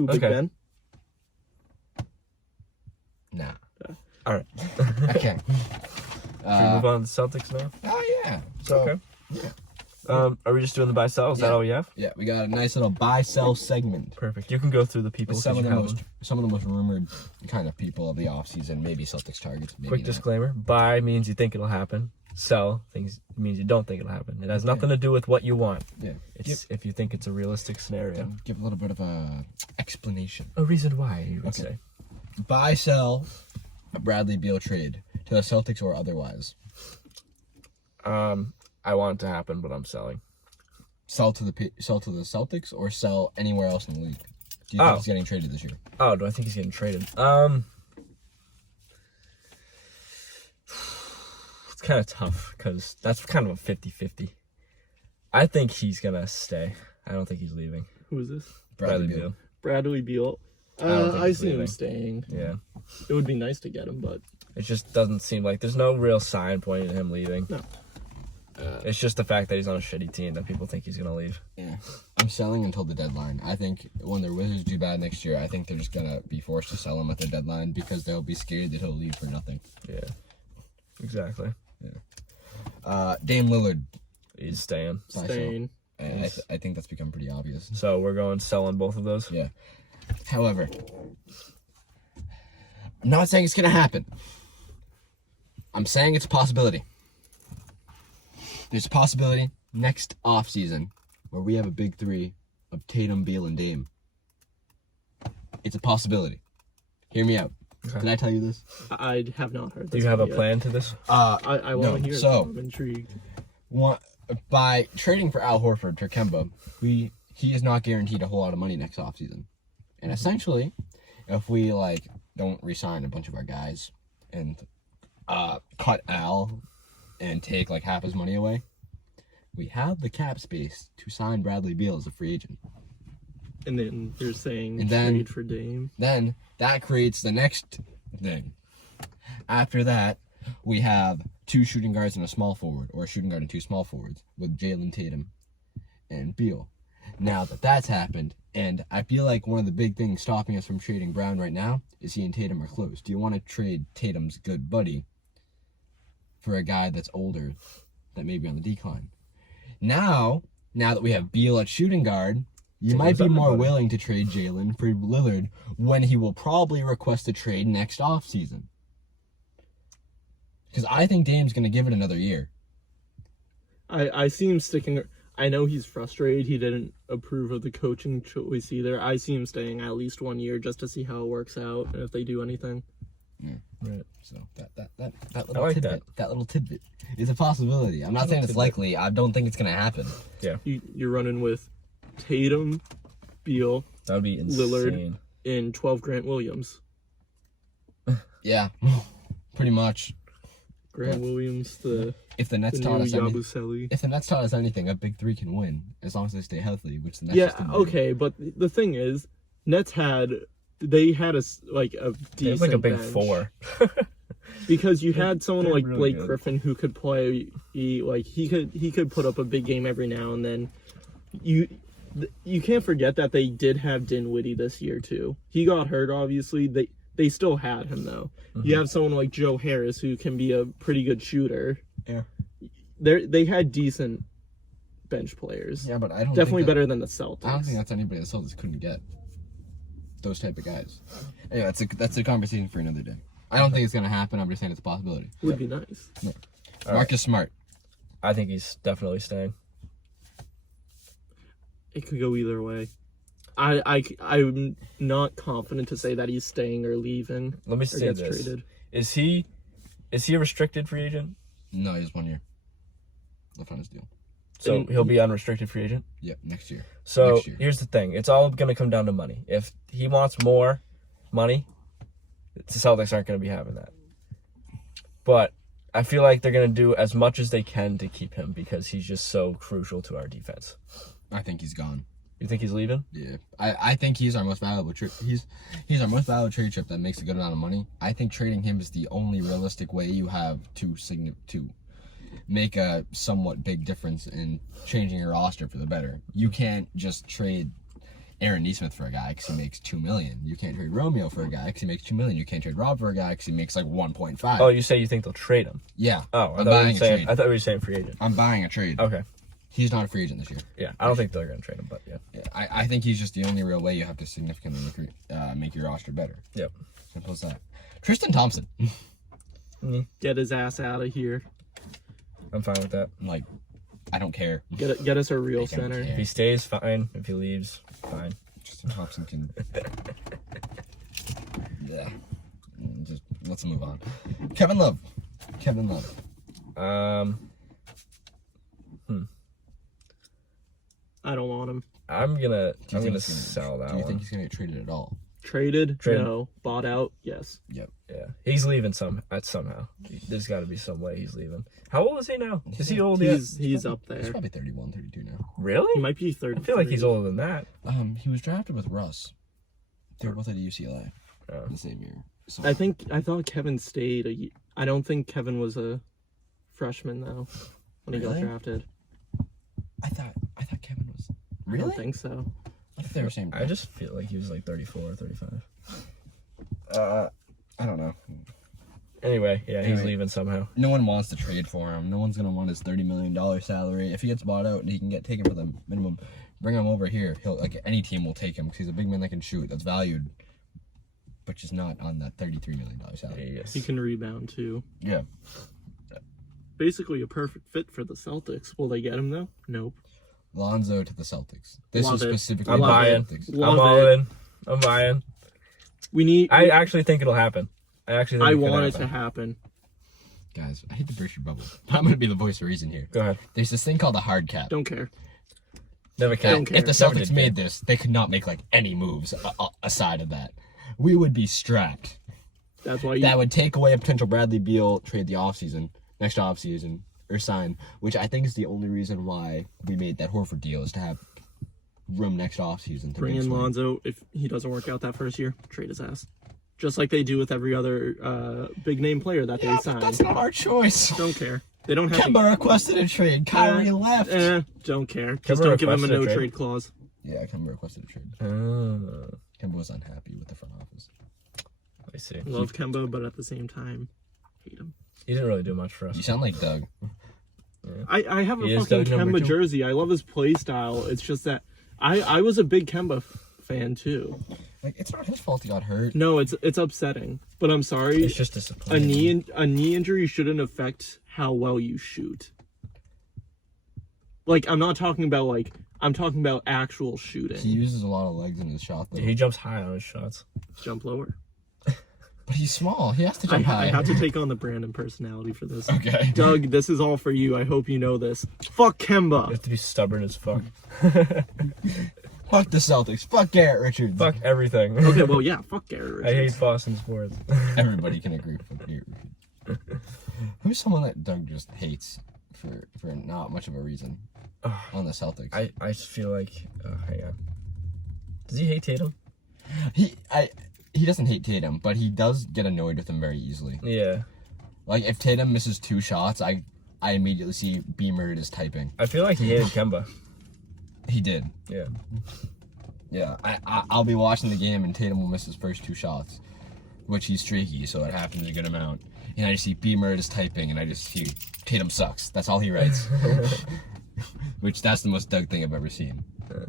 Who, Big Ben? Nah. All right. Okay. Should we move on to the Celtics now? Oh, yeah. So, Okay. yeah. Are we just doing the buy sell? Is that all we have? Yeah, we got a nice little buy-sell segment. Perfect. You can go through the people. Some of the most rumored kind of people of the offseason, maybe Celtics targets. Maybe Quick disclaimer: buy means you think it'll happen. Sell means you don't think it'll happen. It has nothing to do with what you want. Yeah. It's if you think it's a realistic scenario. Give a little bit of a explanation. A reason why, you would say. Buy, sell, a Bradley Beal trade to the Celtics or otherwise. I want it to happen, but I'm selling. Sell to the Celtics or sell anywhere else in the league? Do you think he's getting traded this year? Oh, do I think he's getting traded? It's kind of tough because that's kind of a 50-50. I think he's going to stay. I don't think he's leaving. Who is this? Bradley Beal. Bradley Beal. I see him staying. Yeah. It would be nice to get him, but... It just doesn't seem like there's no real sign pointing to him leaving. No. It's just the fact that he's on a shitty team that people think he's going to leave. Yeah. I'm selling until the deadline. I think when the Wizards do bad next year, I think they're just going to be forced to sell him at the deadline because they'll be scared that he'll leave for nothing. Yeah. Exactly. Yeah. Dame Lillard. He's staying. Staying. I think that's become pretty obvious. So we're going selling both of those? Yeah. However, I'm not saying it's going to happen. I'm saying it's a possibility. There's a possibility next offseason where we have a big three of Tatum, Beal, and Dame. It's a possibility. Hear me out. Okay. Did I tell you this? I have not heard this. Do you have a plan to this? I want to hear it. I'm intrigued. By trading for Al Horford to Kemba, he is not guaranteed a whole lot of money next offseason. And essentially, if we don't re-sign a bunch of our guys and cut Al and take half his money away, we have the cap space to sign Bradley Beal as a free agent. And then you're saying trade for Dame. Then that creates the next thing. After that, we have 2 shooting guards and a small forward, or a shooting guard and 2 small forwards with Jalen Tatum and Beal. Now that that's happened, and I feel like one of the big things stopping us from trading Brown right now is he and Tatum are close. Do you want to trade Tatum's good buddy for a guy that's older, that may be on the decline? Now that we have Beal at shooting guard, you might be more willing to trade Jalen for Lillard when he will probably request a trade next offseason. Because I think Dame's going to give it another year. I see him sticking. I know he's frustrated. He didn't approve of the coaching choice either. I see him staying at least 1 year just to see how it works out and if they do anything. Yeah. Right. So that little tidbit is a possibility. I'm not saying it's likely. I don't think it's going to happen. Yeah. You're running with Tatum, Beal, that would be insane. Lillard, and 12 Grant Williams. Yeah. Pretty much. Grant Williams, if the Nets taught us anything, a big three can win as long as they stay healthy, which the Nets just didn't do. But the thing is, Nets had a decent a big bench. 4. Because you had someone like really Blake good. Griffin who could play. He could put up a big game every now and then. You can't forget that they did have Dinwiddie this year too. He got hurt, obviously. They still had him though. Mm-hmm. You have someone like Joe Harris who can be a pretty good shooter. Yeah. They had decent bench players. Yeah, but I don't definitely better than the Celtics. I don't think that's anybody the Celtics couldn't get. Those type of guys. Anyway, that's a conversation for another day. I don't think it's gonna happen. I'm just saying it's a possibility. Would be nice. No. Marcus Smart. I think he's definitely staying. It could go either way. I'm not confident to say that he's staying or leaving. Let me say this: traded. Is he a restricted free agent? No, he has 1 year left on his deal. So he'll be unrestricted free agent? Yep, next year. So here's the thing: it's all going to come down to money. If he wants more money, the Celtics aren't going to be having that. But I feel like they're going to do as much as they can to keep him because he's just so crucial to our defense. I think he's gone. You think he's leaving? Yeah, I think he's our most valuable trade. He's our most valuable trade chip that makes a good amount of money. I think trading him is the only realistic way you have to make a somewhat big difference in changing your roster for the better. You can't just trade Aaron Neesmith for a guy because he makes $2 million. You can't trade Romeo for a guy because he makes $2 million. You can't trade Rob for a guy because he makes like 1.5. Oh, you say you think they'll trade him? Yeah. Oh, I'm buying a trade. I thought we were saying free agent. I'm buying a trade. Okay. He's not a free agent this year. Yeah, I don't think they're going to trade him, but yeah. Yeah, I think he's just the only real way you have to significantly make your roster better. Yep. Simple as that. Tristan Thompson. Get his ass out of here. I'm fine with that. Like, I don't care. Get us a real Like, I don't center. care. If he stays, fine. If he leaves, fine. Tristan Thompson can. Yeah. Just let's move on. Kevin Love. I don't want him. I'm gonna Do you think he's sell that Do you one. think he's gonna get traded at all? Traded? Traded. No. Bought out? Yes. Yep. Yeah, he's leaving somehow. There's got to be some way he's leaving. How old is he now? Is he old yet? He's up He's there. probably 31, 32 now. Really? He might be 30. I feel like he's older than that. He was drafted with Russ. They were both at UCLA Oh. the same year. So I thought Kevin stayed. I don't think Kevin was a freshman though when he Really? got drafted. I thought Kevin was. I don't think so. I thought they were same. I just feel like he was like 34 or 35. I don't know. Anyway, yeah, he's Anyway. leaving somehow. No one wants to trade for him. No one's gonna want his $30 million salary. If he gets bought out and he can get taken for the minimum, bring him over here. He'll any team will take him because he's a big man that can shoot. That's valued, but just not on that $33 million salary. Yes. He can rebound too. Yeah. Basically a perfect fit for the Celtics. Will they get him though? Nope. Lonzo to the Celtics. This Love is it. specifically I'm the buying. Celtics. Love I'm all it. in. I'm buying. We need. I actually think it'll happen. I want it to happen. Guys, I hate to burst your bubble. I'm gonna be the voice of reason here. Go ahead. There's this thing called a hard cap. Don't care. Never Don't can. care. If the Never Celtics did made this, they could not make like any moves aside of that. We would be strapped. That's why you. That would take away a potential Bradley Beal trade the next offseason, or sign, which I think is the only reason why we made that Horford deal is to have room next offseason to Bring make in swing. Lonzo. If he doesn't work out that first year, trade his ass. Just like they do with every other big name player that Yeah, they sign. but that's not our choice. Don't care. They don't have Kemba requested a trade. Kyrie left. Don't care. Just Kemba don't give him a requested a no trade? trade clause. Yeah, Kemba requested a trade. Oh, Kemba was unhappy with the front office. I see. Love Kemba, but at the same time, hate him. He didn't really do much for us. You sound like Doug. I have a He is fucking Doug number Kemba 2. jersey. I love his play style. It's just that I was a big Kemba fan too. Like, it's not his fault he got hurt. No, it's upsetting. But I'm sorry. It's just A disappointing. knee injury shouldn't affect how well you shoot. Like I'm talking about actual shooting. He uses a lot of legs in his shot, though. He jumps high on his shots. Jump lower. But he's small. He has to I jump high. have to take on the Brandon personality for this. Okay. Doug, this is all for you. I hope you know this. Fuck You Kemba. have to be stubborn as fuck. Fuck the Celtics. Fuck Garrett Richards. Fuck everything. Okay, well, yeah, fuck Garrett I Richards. hate Boston sports. Everybody can agree. Fuck Garrett Richards. Who's someone that Doug just hates for not much of a reason on the Celtics? I just feel like, hang on. Does he hate Tatum? He doesn't hate Tatum, but he does get annoyed with him very easily. Yeah. Like, if Tatum misses 2 shots, I immediately see Beamer is typing. I feel like he hated Kemba. He did. Yeah. Yeah, I'll be watching the game and Tatum will miss his first 2 shots, which he's streaky, so it happens a good amount. And I just see Beamer is typing, and I just see Tatum sucks. That's all he writes. Which, that's the most Doug thing I've ever seen. Yeah.